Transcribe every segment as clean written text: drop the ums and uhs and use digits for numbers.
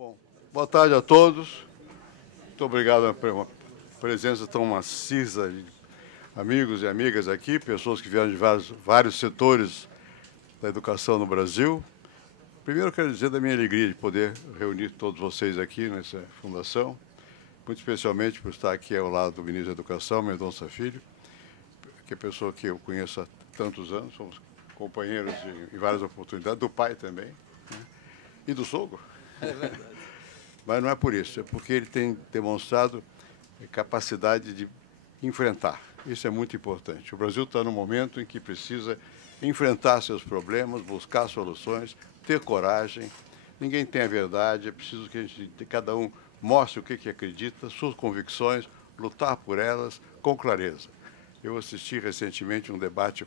Bom, boa tarde a todos. Muito obrigado pela presença tão maciça de amigos e amigas aqui, pessoas que vieram de vários setores da educação no Brasil. Primeiro, eu quero dizer da minha alegria de poder reunir todos vocês aqui nessa fundação, muito especialmente por estar aqui ao lado do ministro da Educação, Mendonça Filho, que é pessoa que eu conheço há tantos anos, somos companheiros em várias oportunidades, do pai também, né? E do sogro. É verdade. Mas não é por isso, é porque ele tem demonstrado capacidade de enfrentar. Isso é muito importante. O Brasil está num momento em que precisa enfrentar seus problemas, buscar soluções, ter coragem. Ninguém tem a verdade, é preciso que cada um mostre o que acredita, suas convicções, lutar por elas com clareza. Eu assisti recentemente um debate,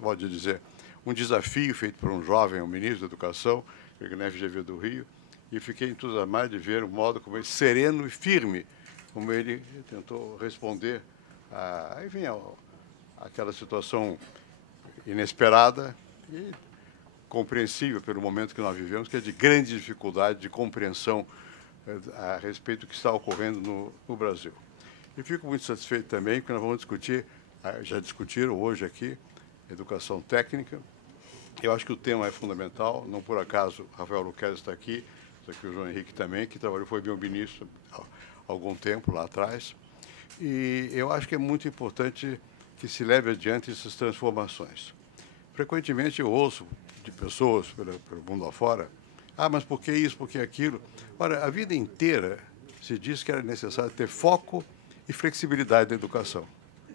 pode dizer, um desafio feito por um jovem, um ministro da Educação, na FGV do Rio, e fiquei entusiasmado de ver o modo como ele, sereno e firme, como ele tentou responder enfim, aquela situação inesperada e compreensível pelo momento que nós vivemos, que é de grande dificuldade de compreensão a respeito do que está ocorrendo no Brasil. E fico muito satisfeito também, porque nós vamos discutir, já discutiram hoje aqui, educação técnica. Eu acho que o tema é fundamental, não por acaso Rafael Luquezzi está aqui o João Henrique também, que foi meu ministro há algum tempo lá atrás. E eu acho que é muito importante que se leve adiante essas transformações. Frequentemente eu ouço de pessoas pelo mundo afora, mas por que isso, por que aquilo? Ora, a vida inteira se diz que era necessário ter foco e flexibilidade na educação.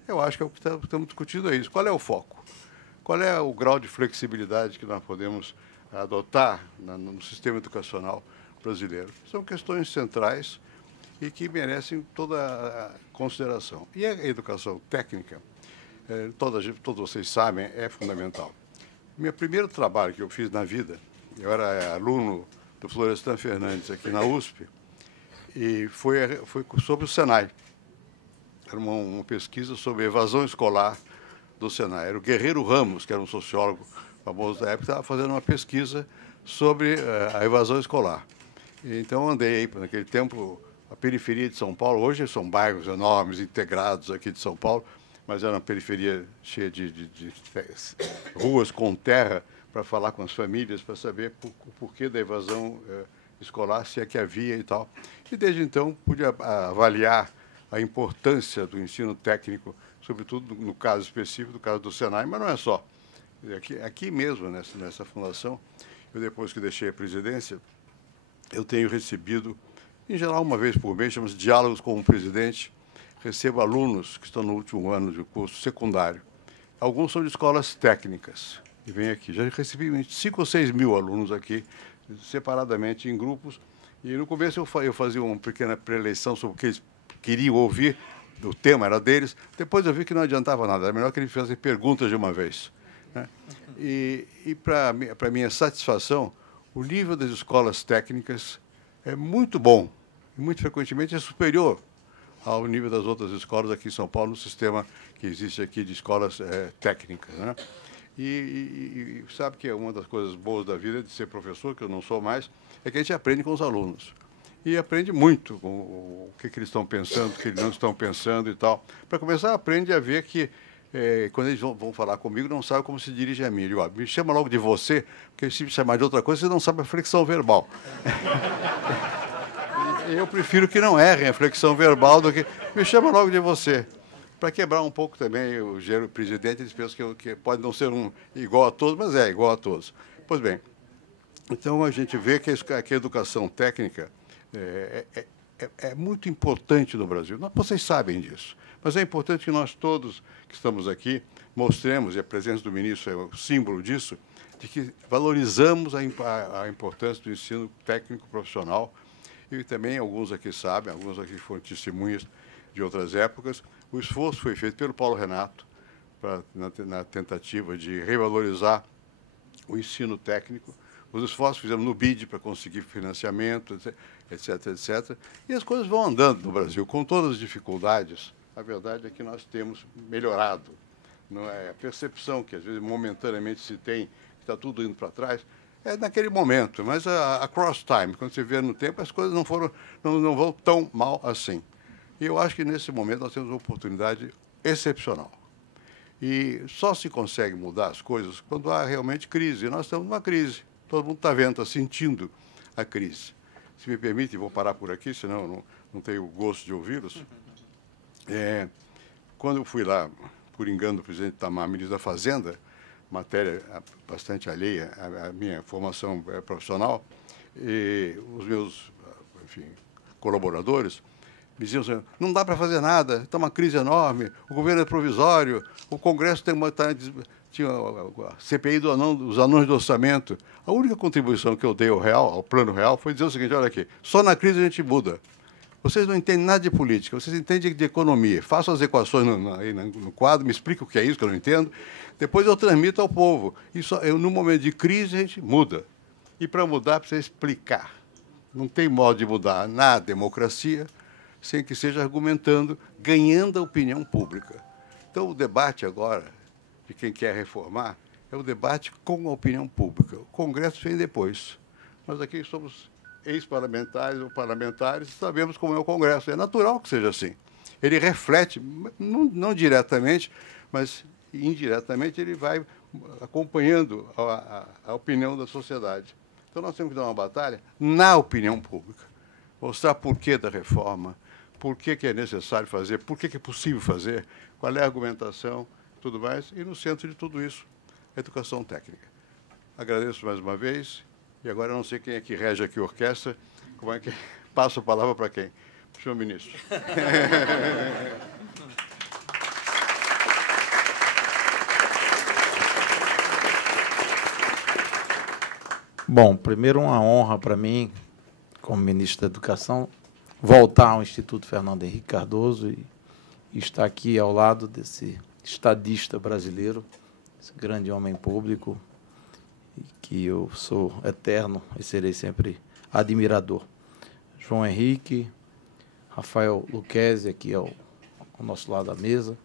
Eu acho que é o que estamos discutindo é isso. Qual é o foco? Qual é o grau de flexibilidade que nós podemos adotar no sistema educacional brasileiro? São questões centrais e que merecem toda a consideração. E a educação técnica, todos vocês sabem, é fundamental. Meu primeiro trabalho que eu fiz na vida, eu era aluno do Florestan Fernandes aqui na USP, e foi sobre o Senai. Era uma pesquisa sobre evasão escolar do Senai. Era o Guerreiro Ramos, que era um sociólogo famoso da época, estava fazendo uma pesquisa sobre a evasão escolar. Então, andei aí, naquele tempo, a periferia de São Paulo. Hoje são bairros enormes, integrados aqui de São Paulo, mas era uma periferia cheia de ruas com terra, para falar com as famílias, para saber o porquê da evasão escolar, se é que havia e tal. E, desde então, pude avaliar a importância do ensino técnico, sobretudo no caso específico, do caso do Senai, mas não é só. Aqui mesmo, nessa fundação, eu, depois que deixei a presidência, eu tenho recebido, em geral, uma vez por mês, chamamos de diálogos com o presidente, recebo alunos que estão no último ano de curso secundário. Alguns são de escolas técnicas, e vêm aqui. Já recebi 5 ou 6 mil alunos aqui, separadamente, em grupos, e no começo eu fazia uma pequena pré-eleição sobre o que eles queriam ouvir, o tema era deles. Depois eu vi que não adiantava nada, era melhor que eles fizessem perguntas de uma vez, né? E para minha satisfação, o nível das escolas técnicas é muito bom, e muito frequentemente é superior ao nível das outras escolas aqui em São Paulo, no sistema que existe aqui de escolas técnicas, né? E sabe que uma das coisas boas da vida de ser professor, que eu não sou mais, é que a gente aprende com os alunos. E aprende muito com o que eles estão pensando, o que eles não estão pensando e tal. Para começar, aprende a ver que, quando eles vão falar comigo, não sabem como se dirige a mim. Eu digo, me chama logo de você, porque se me chamar de outra coisa, você não sabe a flexão verbal. Eu prefiro que não errem a flexão verbal do que me chama logo de você. Para quebrar um pouco também o presidente, eles pensam que pode não ser igual a todos, mas é igual a todos. Pois bem, então a gente vê que a educação técnica é muito importante no Brasil. Vocês sabem disso, mas é importante que nós todos que estamos aqui mostremos, e a presença do ministro é o símbolo disso, de que valorizamos a importância do ensino técnico profissional. E também alguns aqui sabem, alguns aqui foram testemunhas de outras épocas, o esforço foi feito pelo Paulo Renato na tentativa de revalorizar o ensino técnico. Os esforços que fizemos no BID para conseguir financiamento, etc, etc. E as coisas vão andando no Brasil, com todas as dificuldades. A verdade é que nós temos melhorado. Não é a percepção que, às vezes, momentaneamente se tem, que está tudo indo para trás, é naquele momento, mas a cross time, quando você vê no tempo, as coisas não vão tão mal assim. E eu acho que nesse momento nós temos uma oportunidade excepcional. E só se consegue mudar as coisas quando há realmente crise. E nós estamos numa crise. Todo mundo está vendo, está sentindo a crise. Se me permite, vou parar por aqui, senão eu não tenho o gosto de ouvi-los. Quando eu fui lá, por engano do presidente Itamar, ministro da Fazenda, matéria bastante alheia à minha formação profissional, e os meus, enfim, colaboradores me diziam assim, não dá para fazer nada, está uma crise enorme, o governo é provisório, o Congresso tinha a CPI dos anões do orçamento. A única contribuição que eu dei ao Plano Real, foi dizer o seguinte, olha aqui, só na crise a gente muda. Vocês não entendem nada de política, vocês entendem de economia. Façam as equações no quadro, me expliquem o que é isso, que eu não entendo. Depois eu transmito ao povo. No momento de crise, a gente muda. E para mudar, precisa explicar. Não tem modo de mudar na democracia sem que seja argumentando, ganhando a opinião pública. Então, o debate agora, de quem quer reformar, é o debate com a opinião pública. O Congresso vem depois. Nós aqui somos ex-parlamentares ou parlamentares, sabemos como é o Congresso. É natural que seja assim. Ele reflete, não diretamente, mas indiretamente ele vai acompanhando a opinião da sociedade. Então nós temos que dar uma batalha na opinião pública. Mostrar por que da reforma, por que é necessário fazer, por que é possível fazer, qual é a argumentação, tudo mais, e no centro de tudo isso, a educação técnica. Agradeço mais uma vez. E agora eu não sei quem é que rege aqui a orquestra, como é que passo a palavra para quem? Senhor ministro. Bom, primeiro uma honra para mim, como ministro da Educação, voltar ao Instituto Fernando Henrique Cardoso e estar aqui ao lado desse estadista brasileiro, esse grande homem público, que eu sou eterno e serei sempre admirador. João Henrique, Rafael Lucchesi, aqui ao nosso lado da mesa,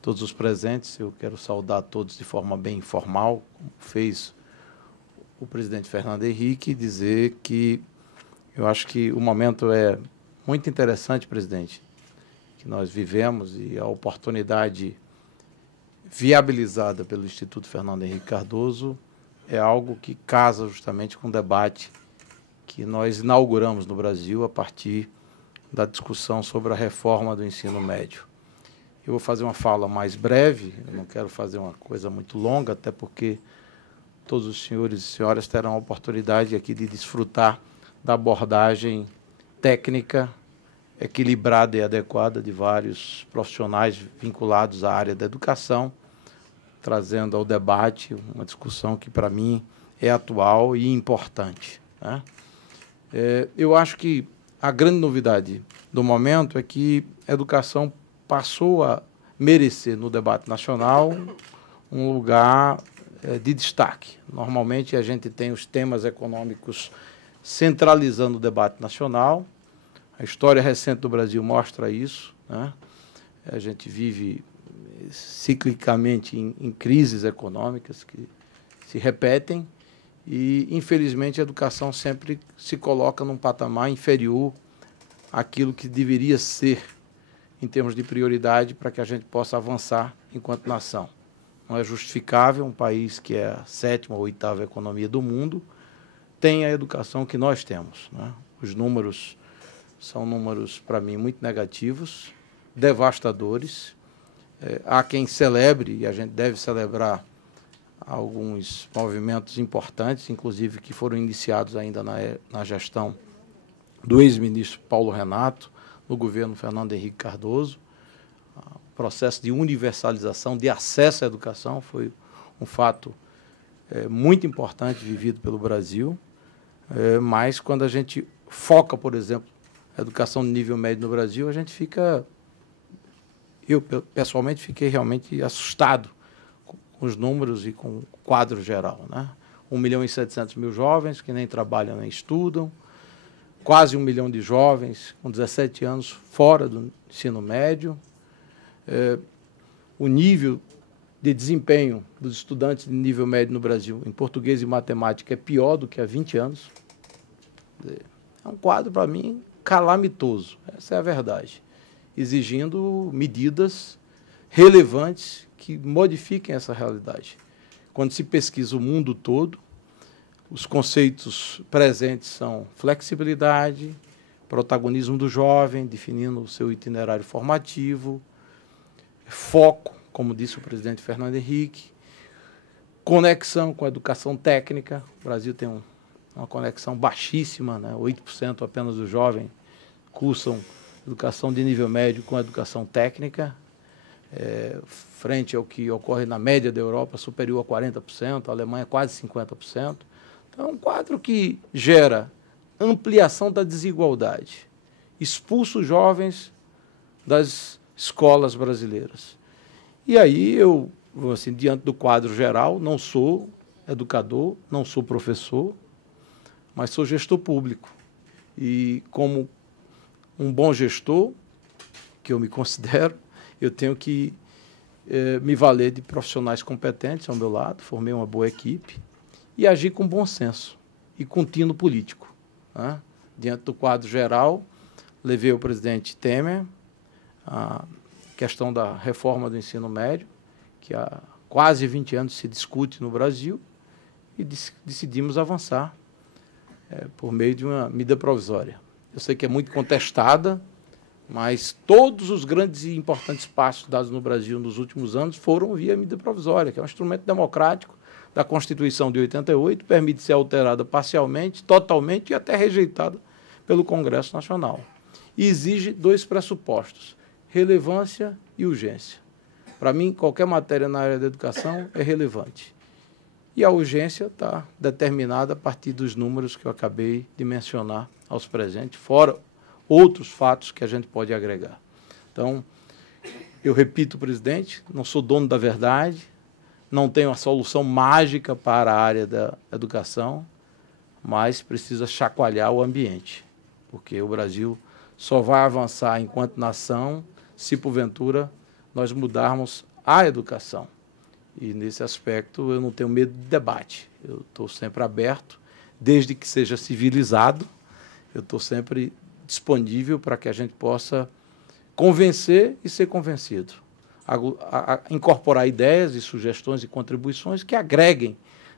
todos os presentes, eu quero saudar todos de forma bem informal, como fez o presidente Fernando Henrique, e dizer que eu acho que o momento é muito interessante, presidente, que nós vivemos, e a oportunidade viabilizada pelo Instituto Fernando Henrique Cardoso é algo que casa justamente com o debate que nós inauguramos no Brasil a partir da discussão sobre a reforma do ensino médio. Eu vou fazer uma fala mais breve, eu não quero fazer uma coisa muito longa, até porque todos os senhores e senhoras terão a oportunidade aqui de desfrutar da abordagem técnica, equilibrada e adequada de vários profissionais vinculados à área da educação, trazendo ao debate uma discussão que, para mim, é atual e importante, né? Eu acho que a grande novidade do momento é que a educação passou a merecer, no debate nacional, um lugar de destaque. Normalmente, a gente tem os temas econômicos centralizando o debate nacional. A história recente do Brasil mostra isso, né? A gente vive ciclicamente em crises econômicas que se repetem e, infelizmente, a educação sempre se coloca num patamar inferior àquilo que deveria ser em termos de prioridade para que a gente possa avançar enquanto nação. Não é justificável um país que é a 7ª ou 8ª economia do mundo tem a educação que nós temos, né? Os números são números, para mim, muito negativos, devastadores. Há quem celebre, e a gente deve celebrar alguns movimentos importantes, inclusive que foram iniciados ainda na gestão do ex-ministro Paulo Renato, no governo Fernando Henrique Cardoso. O processo de universalização, de acesso à educação, foi um fato muito importante vivido pelo Brasil, mas quando a gente foca, por exemplo, a educação de nível médio no Brasil, a gente fica... Eu, pessoalmente, fiquei realmente assustado com os números e com o quadro geral, né? 1.700.000 jovens que nem trabalham nem estudam, quase 1 milhão de jovens com 17 anos fora do ensino médio, o nível de desempenho dos estudantes de nível médio no Brasil em português e matemática é pior do que há 20 anos. É um quadro, para mim, calamitoso. Essa é a verdade. Exigindo medidas relevantes que modifiquem essa realidade. Quando se pesquisa o mundo todo, os conceitos presentes são flexibilidade, protagonismo do jovem, definindo o seu itinerário formativo, foco, como disse o presidente Fernando Henrique, conexão com a educação técnica. O Brasil tem uma conexão baixíssima, né? 8% apenas dos jovens cursam educação de nível médio com educação técnica, frente ao que ocorre na média da Europa, superior a 40%, a Alemanha quase 50%. Então, é um quadro que gera ampliação da desigualdade, expulsa os jovens das escolas brasileiras. E aí eu, assim, diante do quadro geral, não sou educador, não sou professor, mas sou gestor público. E como um bom gestor, que eu me considero, eu tenho que me valer de profissionais competentes ao meu lado, formei uma boa equipe, e agir com bom senso e com tino político, né? Diante do quadro geral, levei ao presidente Temer a questão da reforma do ensino médio, que há quase 20 anos se discute no Brasil, e decidimos avançar por meio de uma medida provisória. Eu sei que é muito contestada, mas todos os grandes e importantes passos dados no Brasil nos últimos anos foram via medida provisória, que é um instrumento democrático da Constituição de 88, permite ser alterada parcialmente, totalmente e até rejeitada pelo Congresso Nacional. E exige dois pressupostos: relevância e urgência. Para mim, qualquer matéria na área da educação é relevante. E a urgência está determinada a partir dos números que eu acabei de mencionar aos presentes, fora outros fatos que a gente pode agregar. Então, eu repito, presidente, não sou dono da verdade, não tenho a solução mágica para a área da educação, mas precisa chacoalhar o ambiente, porque o Brasil só vai avançar enquanto nação se, porventura, nós mudarmos a educação. E, nesse aspecto, eu não tenho medo de debate. Eu estou sempre aberto, desde que seja civilizado, eu estou sempre disponível para que a gente possa convencer e ser convencido. A incorporar ideias e sugestões e contribuições que agreguem,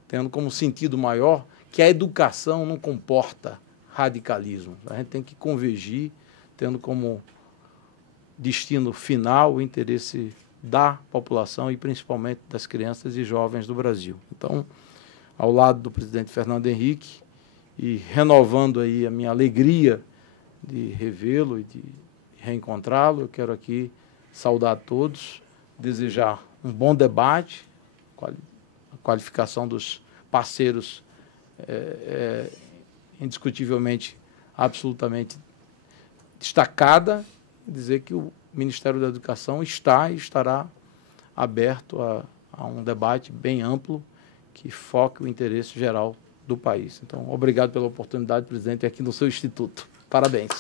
tendo como sentido maior que a educação não comporta radicalismo. A gente tem que convergir, tendo como destino final o interesse da população e principalmente das crianças e jovens do Brasil. Então, ao lado do presidente Fernando Henrique e renovando aí a minha alegria de revê-lo e de reencontrá-lo, eu quero aqui saudar a todos, desejar um bom debate, a qualificação dos parceiros indiscutivelmente, absolutamente destacada, e dizer que o Ministério da Educação está e estará aberto a um debate bem amplo que foque o interesse geral do país. Então, obrigado pela oportunidade, presidente, aqui no seu instituto. Parabéns.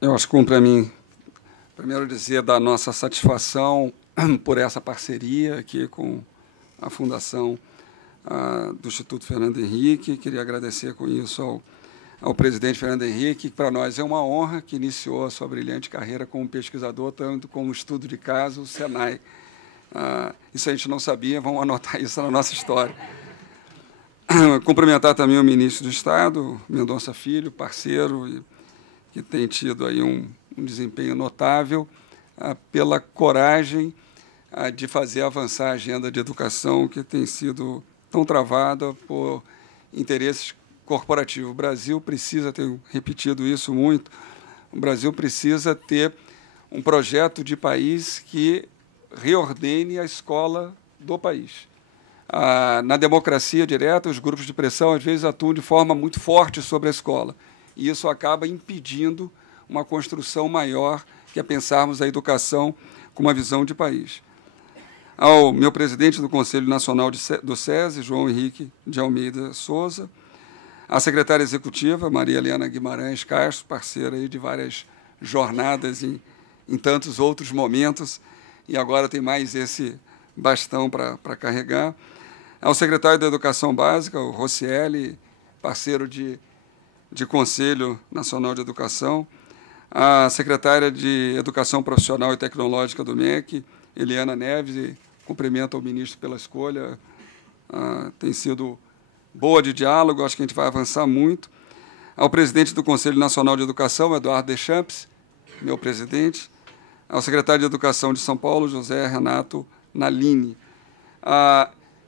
Eu acho que para mim, primeiro dizer da nossa satisfação por essa parceria aqui com a Fundação do Instituto Fernando Henrique. Queria agradecer com isso ao presidente Fernando Henrique, que para nós é uma honra, que iniciou a sua brilhante carreira como pesquisador, tanto como estudo de caso, o Senai. Isso a gente não sabia, vamos anotar isso na nossa história. Cumprimentar também o ministro do Estado, Mendonça Filho, parceiro, e que tem tido aí um desempenho notável, pela coragem de fazer avançar a agenda de educação, que tem sido tão travada por interesses corporativos. O Brasil precisa, tenho repetido isso muito, o Brasil precisa ter um projeto de país que reordene a escola do país. Na democracia direta, os grupos de pressão, às vezes, atuam de forma muito forte sobre a escola, e isso acaba impedindo uma construção maior, que é pensarmos a educação com uma visão de país. Ao meu presidente do Conselho Nacional do SESI, João Henrique de Almeida Souza, A secretária executiva, Maria Helena Guimarães Castro, parceira aí de várias jornadas em tantos outros momentos, e agora tem mais esse bastão para carregar. Ao secretário da Educação Básica, o Rocieli, parceiro de Conselho Nacional de Educação. A secretária de Educação Profissional e Tecnológica do MEC, Eliana Neves, e cumprimento ao ministro pela escolha. Tem sido boa de diálogo, acho que a gente vai avançar muito. Ao presidente do Conselho Nacional de Educação, Eduardo Deschamps, meu presidente. Ao secretário de Educação de São Paulo, José Renato Nalini.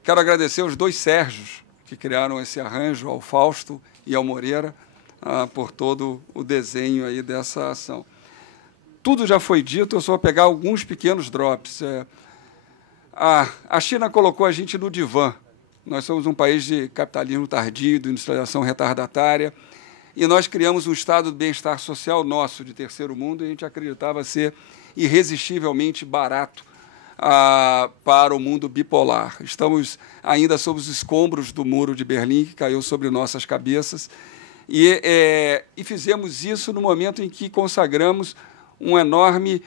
Quero agradecer os dois Sérgios que criaram esse arranjo, ao Fausto e ao Moreira, por todo o desenho aí dessa ação. Tudo já foi dito, eu só vou pegar alguns pequenos drops. A China colocou a gente no divã. Nós somos um país de capitalismo tardio, de industrialização retardatária, e nós criamos um estado de bem-estar social nosso, de terceiro mundo, e a gente acreditava ser irresistivelmente barato para o mundo bipolar. Estamos ainda sob os escombros do muro de Berlim, que caiu sobre nossas cabeças, e fizemos isso no momento em que consagramos uma enorme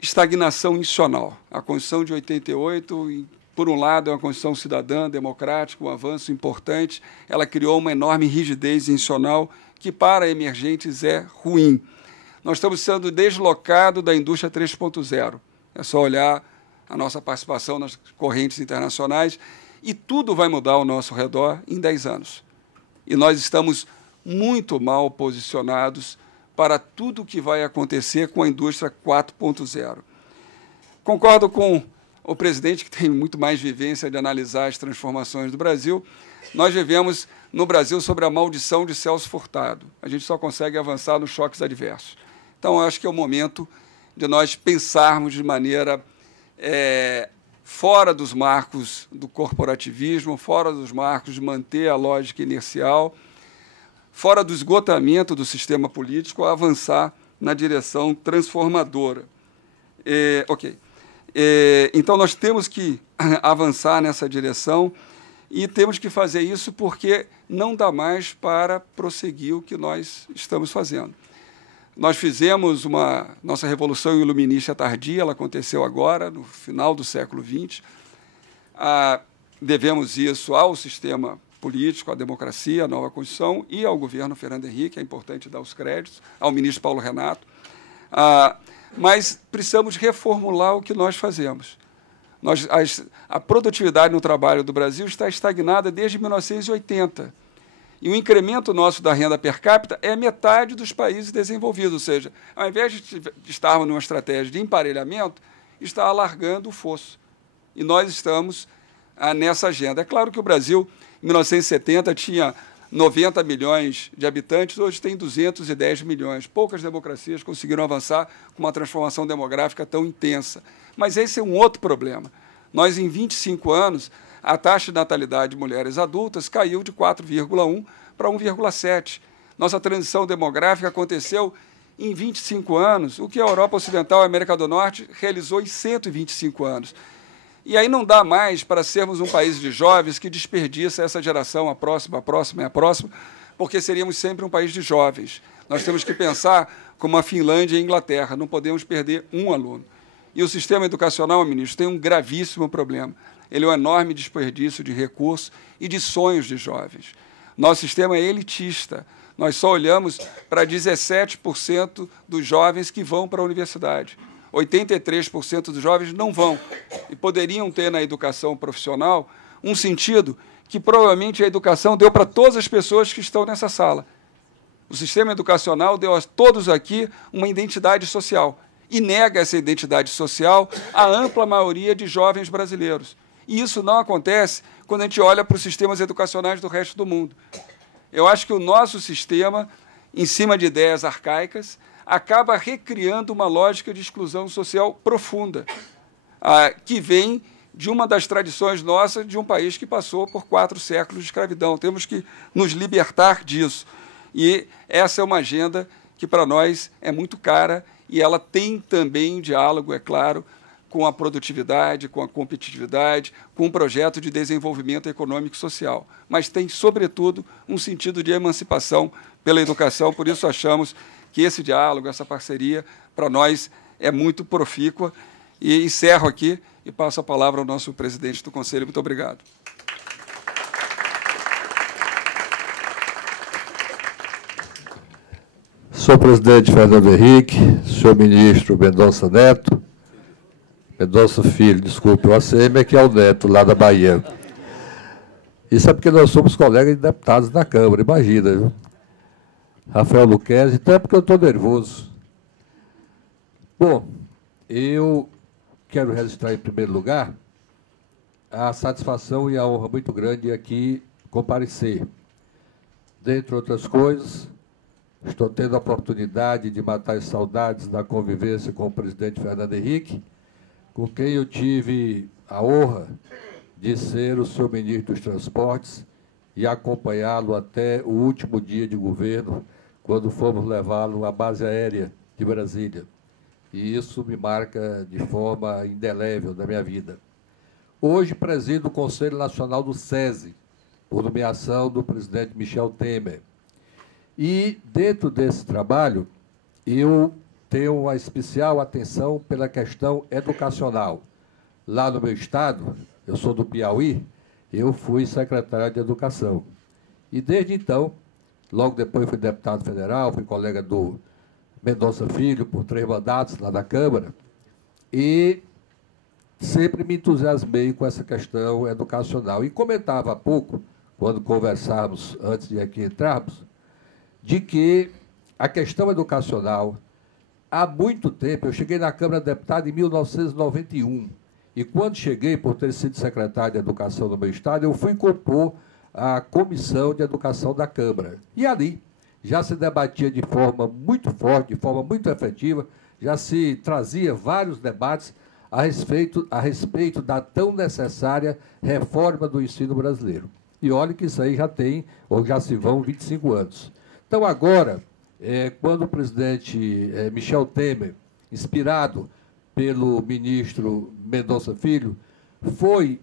estagnação institucional. A Constituição de 88, por um lado, é uma Constituição cidadã, democrática, um avanço importante. Ela criou uma enorme rigidez institucional que, para emergentes, é ruim. Nós estamos sendo deslocados da indústria 3.0. É só olhar a nossa participação nas correntes internacionais e tudo vai mudar ao nosso redor em 10 anos. E nós estamos muito mal posicionados para tudo o que vai acontecer com a indústria 4.0. Concordo com o presidente, que tem muito mais vivência de analisar as transformações do Brasil. Nós vivemos no Brasil sobre a maldição de Celso Furtado. A gente só consegue avançar nos choques adversos. Então, acho que é o momento de nós pensarmos de maneira fora dos marcos do corporativismo, fora dos marcos de manter a lógica inercial, fora do esgotamento do sistema político, a avançar na direção transformadora. Então, nós temos que avançar nessa direção e temos que fazer isso porque não dá mais para prosseguir o que nós estamos fazendo. Nós fizemos nossa revolução iluminista tardia, ela aconteceu agora, no final do século XX. Devemos isso ao sistema político, à democracia, à nova Constituição e ao governo Fernando Henrique, é importante dar os créditos, ao ministro Paulo Renato. Mas precisamos reformular o que nós fazemos. A produtividade no trabalho do Brasil está estagnada desde 1980. E o incremento nosso da renda per capita é metade dos países desenvolvidos, ou seja, ao invés de estarmos numa estratégia de emparelhamento, está alargando o fosso. E nós estamos nessa agenda. É claro que o Brasil, em 1970, tinha 90 milhões de habitantes, hoje tem 210 milhões. Poucas democracias conseguiram avançar com uma transformação demográfica tão intensa. Mas esse é um outro problema. Nós, em 25 anos, a taxa de natalidade de mulheres adultas caiu de 4,1 para 1,7. Nossa transição demográfica aconteceu em 25 anos, o que a Europa Ocidental e a América do Norte realizou em 125 anos. E aí não dá mais para sermos um país de jovens que desperdiça essa geração, a próxima, porque seríamos sempre um país de jovens. Nós temos que pensar como a Finlândia e a Inglaterra, não podemos perder um aluno. E o sistema educacional, ministro, tem um gravíssimo problema. Ele é um enorme desperdício de recursos e de sonhos de jovens. Nosso sistema é elitista. Nós só olhamos para 17% dos jovens que vão para a universidade. 83% dos jovens não vão. E poderiam ter na educação profissional um sentido que provavelmente a educação deu para todas as pessoas que estão nessa sala. O sistema educacional deu a todos aqui uma identidade social e nega essa identidade social à ampla maioria de jovens brasileiros. E isso não acontece quando a gente olha para os sistemas educacionais do resto do mundo. Eu acho que o nosso sistema, em cima de ideias arcaicas, acaba recriando uma lógica de exclusão social profunda, que vem de uma das tradições nossas de um país que passou por 4 séculos de escravidão. Temos que nos libertar disso. E essa é uma agenda que, para nós, é muito cara e ela tem também diálogo, é claro, com a produtividade, com a competitividade, com um projeto de desenvolvimento econômico e social, mas tem, sobretudo, um sentido de emancipação pela educação. Por isso, achamos que esse diálogo, essa parceria, para nós, é muito profícua. E encerro aqui e passo a palavra ao nosso presidente do Conselho. Muito obrigado. Senhor presidente Fernando Henrique, senhor ministro Mendonça Neto, Mendonça Filho, desculpe, o ACM é que é o Neto, lá da Bahia. Isso é porque nós somos colegas de deputados da Câmara, imagina, viu? Rafael Luquezzi, até porque eu estou nervoso. Bom, eu quero registrar, em primeiro lugar, a satisfação e a honra muito grande aqui comparecer. Dentre outras coisas, estou tendo a oportunidade de matar as saudades da convivência com o presidente Fernando Henrique, com quem eu tive a honra de ser o seu ministro dos Transportes e acompanhá-lo até o último dia de governo, quando fomos levá-lo à base aérea de Brasília. E isso me marca de forma indelével na minha vida. Hoje presido o Conselho Nacional do SESI, por nomeação do presidente Michel Temer. E, dentro desse trabalho, eu tenho uma especial atenção pela questão educacional. Lá no meu estado, eu sou do Piauí, eu fui secretário de Educação. E, desde então, logo depois fui deputado federal, fui colega do Mendonça Filho, por 3 mandatos lá na Câmara, e sempre me entusiasmei com essa questão educacional. E comentava há pouco, quando conversávamos antes de aqui entrarmos, de que a questão educacional, há muito tempo, eu cheguei na Câmara de Deputados em 1991, e quando cheguei, por ter sido secretário de Educação do meu estado, eu fui compor a Comissão de Educação da Câmara. E ali já se debatia de forma muito forte, de forma muito efetiva, já se trazia vários debates a respeito da tão necessária reforma do ensino brasileiro. E olha que isso aí já tem, ou já se vão, 25 anos. Então, agora, quando o presidente Michel Temer, inspirado pelo ministro Mendonça Filho, foi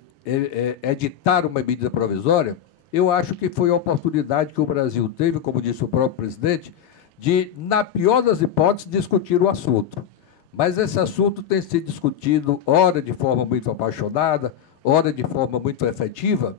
editar uma medida provisória, eu acho que foi a oportunidade que o Brasil teve, como disse o próprio presidente, de, na pior das hipóteses, discutir o assunto. Mas esse assunto tem sido discutido, ora de forma muito apaixonada, ora de forma muito efetiva,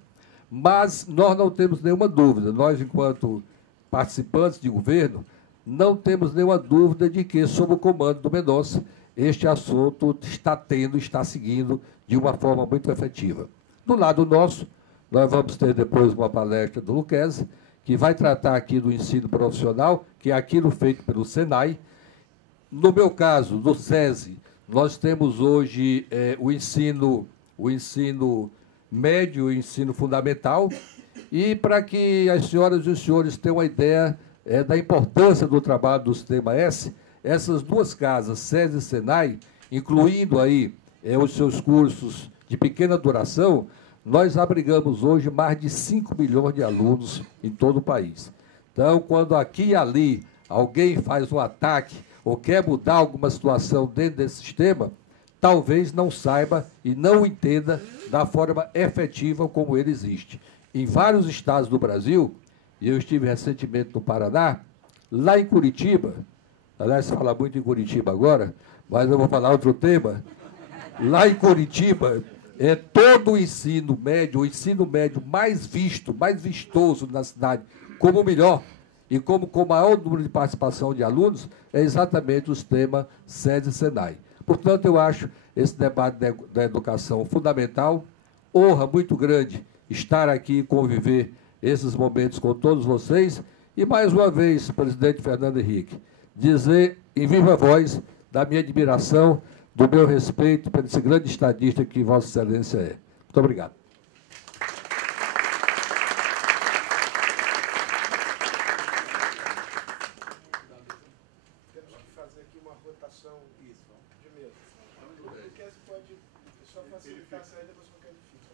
mas nós não temos nenhuma dúvida, nós, enquanto participantes de governo, não temos nenhuma dúvida de que, sob o comando do Mendonça, este assunto está seguindo de uma forma muito efetiva. Do lado nosso, nós vamos ter depois uma palestra do Luquezzi, que vai tratar aqui do ensino profissional, que é aquilo feito pelo Senai. No meu caso, do SESI, nós temos hoje o ensino médio e o ensino fundamental, e para que as senhoras e os senhores tenham uma ideia da importância do trabalho do Sistema S, essas duas casas, SESI e Senai, incluindo aí os seus cursos de pequena duração, nós abrigamos hoje mais de 5 milhões de alunos em todo o país. Então, quando aqui e ali alguém faz um ataque ou quer mudar alguma situação dentro desse sistema, talvez não saiba e não entenda da forma efetiva como ele existe. Em vários estados do Brasil, e eu estive recentemente no Paraná, lá em Curitiba, aliás, se fala muito em Curitiba agora, mas eu vou falar outro tema. Lá em Curitiba, todo o ensino médio mais visto, mais vistoso na cidade, como o melhor, e como com maior número de participação de alunos, é exatamente o sistema SESI e Senai. Portanto, eu acho esse debate da educação fundamental, honra muito grande estar aqui e conviver esses momentos com todos vocês, e mais uma vez, presidente Fernando Henrique, dizer em viva voz da minha admiração, do meu respeito por esse grande estadista que Vossa Excelência é. Muito obrigado. Temos que fazer aqui uma rotação de mesa. Você pode só facilitar a saída, depois eu quero ficar.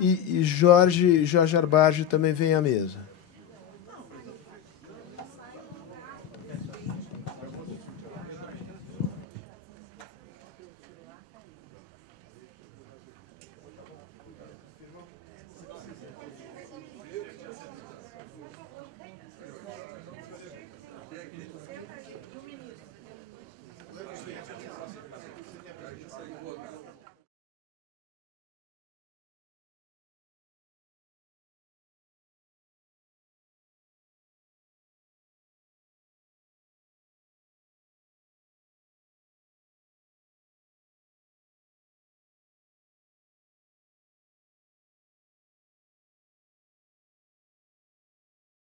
E Jorge Arbarge também vem à mesa. a gente segue votando.